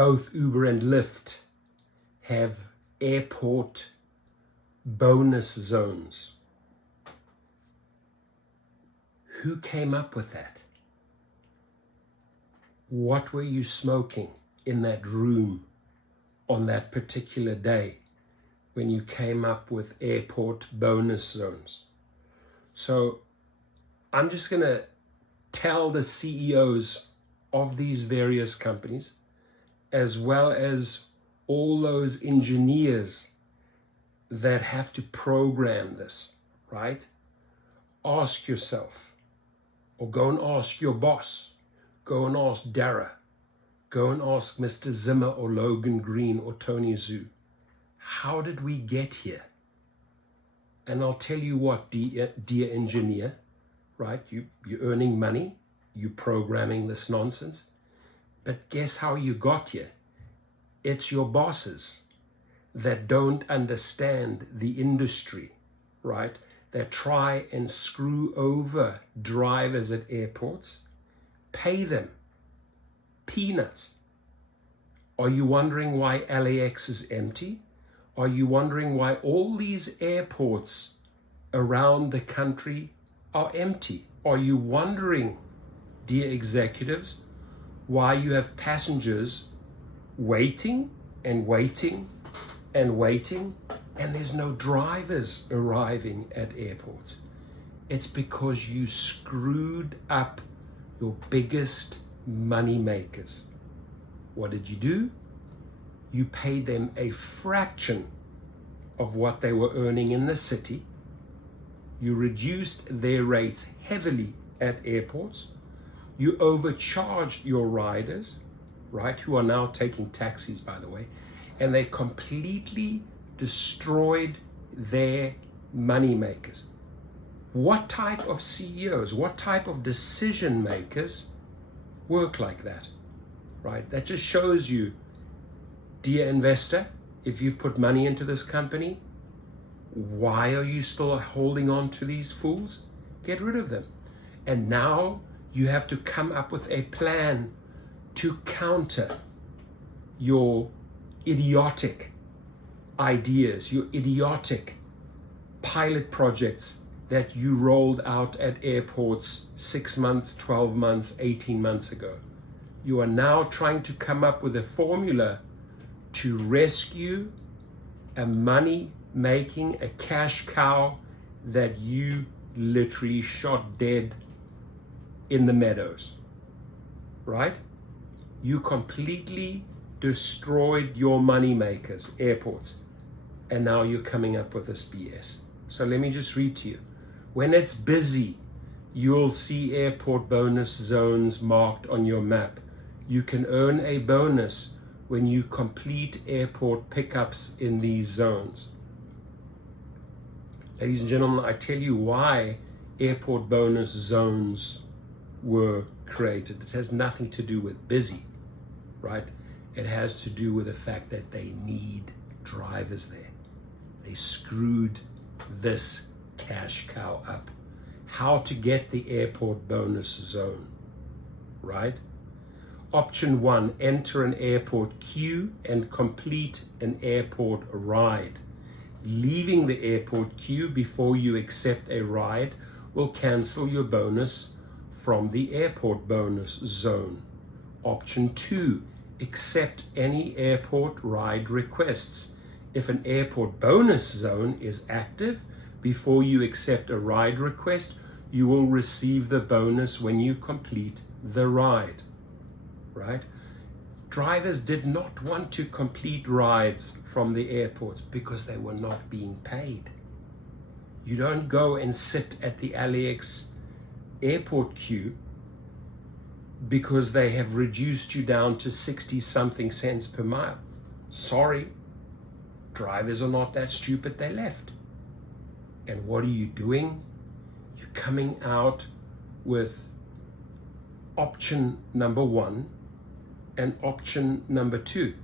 both Uber and Lyft have airport bonus zones. Who came up with that? What were you smoking in that room on that particular day when you came up with airport bonus zones? So I'm just going to tell the CEOs of these various companies, as well as all those engineers that have to program this, right? Ask yourself, or go and ask your boss, go and ask Dara, go and ask Mr. Zimmer or Logan Green or Tony Zhu, how did we get here? And I'll tell you what, dear engineer, right? You're earning money, you're programming this nonsense, but guess how you got here? It's your bosses that don't understand the industry, right? That try and screw over drivers at airports, pay them peanuts. Are you wondering why LAX is empty? Are you wondering why all these airports around the country are empty? Are you wondering, dear executives, why you have passengers waiting and waiting and waiting, and there's no drivers arriving at airports? It's because you screwed up your biggest money makers. What did you do? You paid them a fraction of what they were earning in the city. You reduced their rates heavily at airports. You overcharged your riders, right, who are now taking taxis, by the way, and they completely destroyed their money makers. What type of CEOs, what type of decision makers work like that, right? That just shows you, dear investor, if you've put money into this company, why are you still holding on to these fools? Get rid of them. And now you have to come up with a plan to counter your idiotic ideas, your idiotic pilot projects that you rolled out at airports 6 months, 12 months, 18 months ago. You are now trying to come up with a formula to rescue a money-making, a cash cow that you literally shot dead in the meadows, right? You completely destroyed your money makers, airports, and now you're coming up with this BS. So let me just read to you. When it's busy, you'll see airport bonus zones marked on your map. You can earn a bonus when you complete airport pickups in these zones. Ladies and gentlemen, I tell you why airport bonus zones were created. It has nothing to do with busy, right? It has to do with the fact that they need drivers there. They screwed this cash cow up. How to get the airport bonus zone, right? Option 1, enter an airport queue and complete an airport ride. Leaving the airport queue before you accept a ride will cancel your bonus from the airport bonus zone. Option 2, accept any airport ride requests. If an airport bonus zone is active before you accept a ride request, you will receive the bonus when you complete the ride, right? Drivers did not want to complete rides from the airports because they were not being paid. You don't go and sit at the LAX airport queue because they have reduced you down to 60-something cents per mile. Sorry, drivers are not that stupid, they left. And what are you doing? You're coming out with option number 1 and option number 2.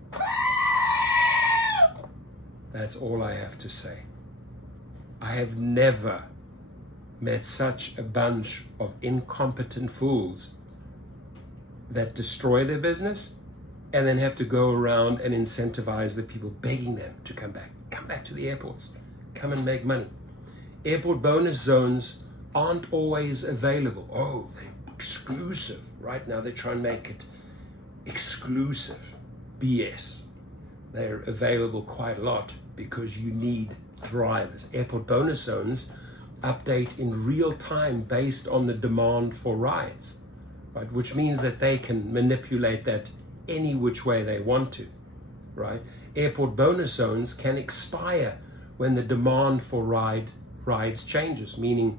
That's all I have to say. I have never met such a bunch of incompetent fools that destroy their business and then have to go around and incentivize the people, begging them to come back to the airports, come and make money. Airport bonus zones aren't always available. Oh, they're exclusive. Right now they try and make it exclusive. BS. They're available quite a lot because you need drivers. Airport bonus zones update in real time based on the demand for rides, right? Which means that they can manipulate that any which way they want to, right? Airport bonus zones can expire when the demand for rides changes, meaning,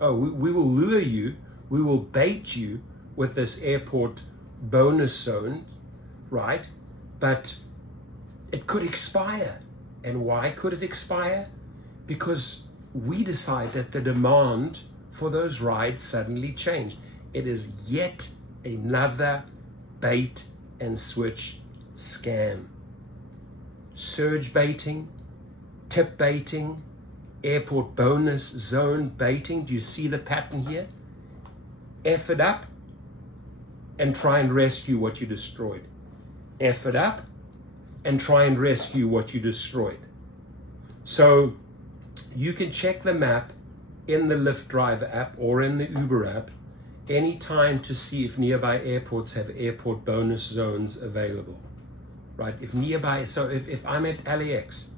oh, we will lure you, we will bait you with this airport bonus zone, right? But it could expire. And why could it expire? Because we decide that the demand for those rides suddenly changed. It is yet another bait and switch scam. Surge baiting, tip baiting, airport bonus zone baiting. Do you see the pattern here? F it up and try and rescue what you destroyed. F it up and try and rescue what you destroyed. So you can check the map in the Lyft driver app or in the Uber app anytime to see if nearby airports have airport bonus zones available, right? If nearby, so if I'm at LAX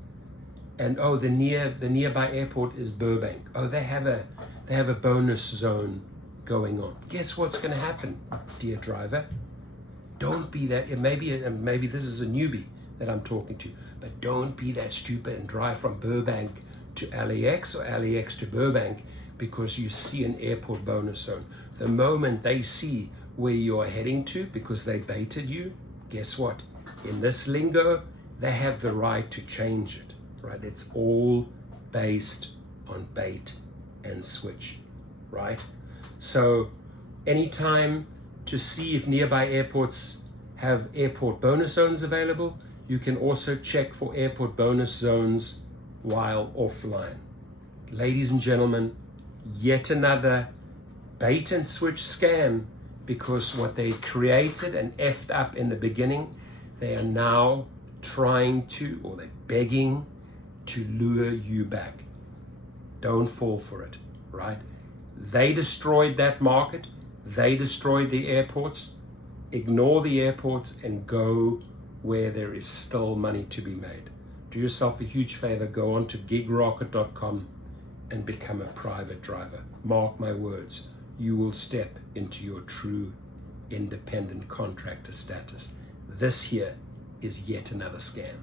and oh, the nearby airport is Burbank, oh, they have a bonus zone going on. Guess what's going to happen, dear driver? Don't be that. Maybe this is a newbie that I'm talking to, but don't be that stupid and drive from Burbank to LAX or LAX to Burbank because you see an airport bonus zone. The moment they see where you're heading to because they baited you, guess what? In this lingo, they have the right to change it, right? It's all based on bait and switch, right? So anytime to see if nearby airports have airport bonus zones available, you can also check for airport bonus zones while offline. Ladies and gentlemen, yet another bait and switch scam, because what they created and effed up in the beginning, they are now trying to, or they're begging to lure you back. Don't fall for it, right? They destroyed that market. They destroyed the airports. Ignore the airports and go where there is still money to be made. Do yourself a huge favor, go on to gigrocket.com and become a private driver. Mark my words, you will step into your true independent contractor status. This here is yet another scam.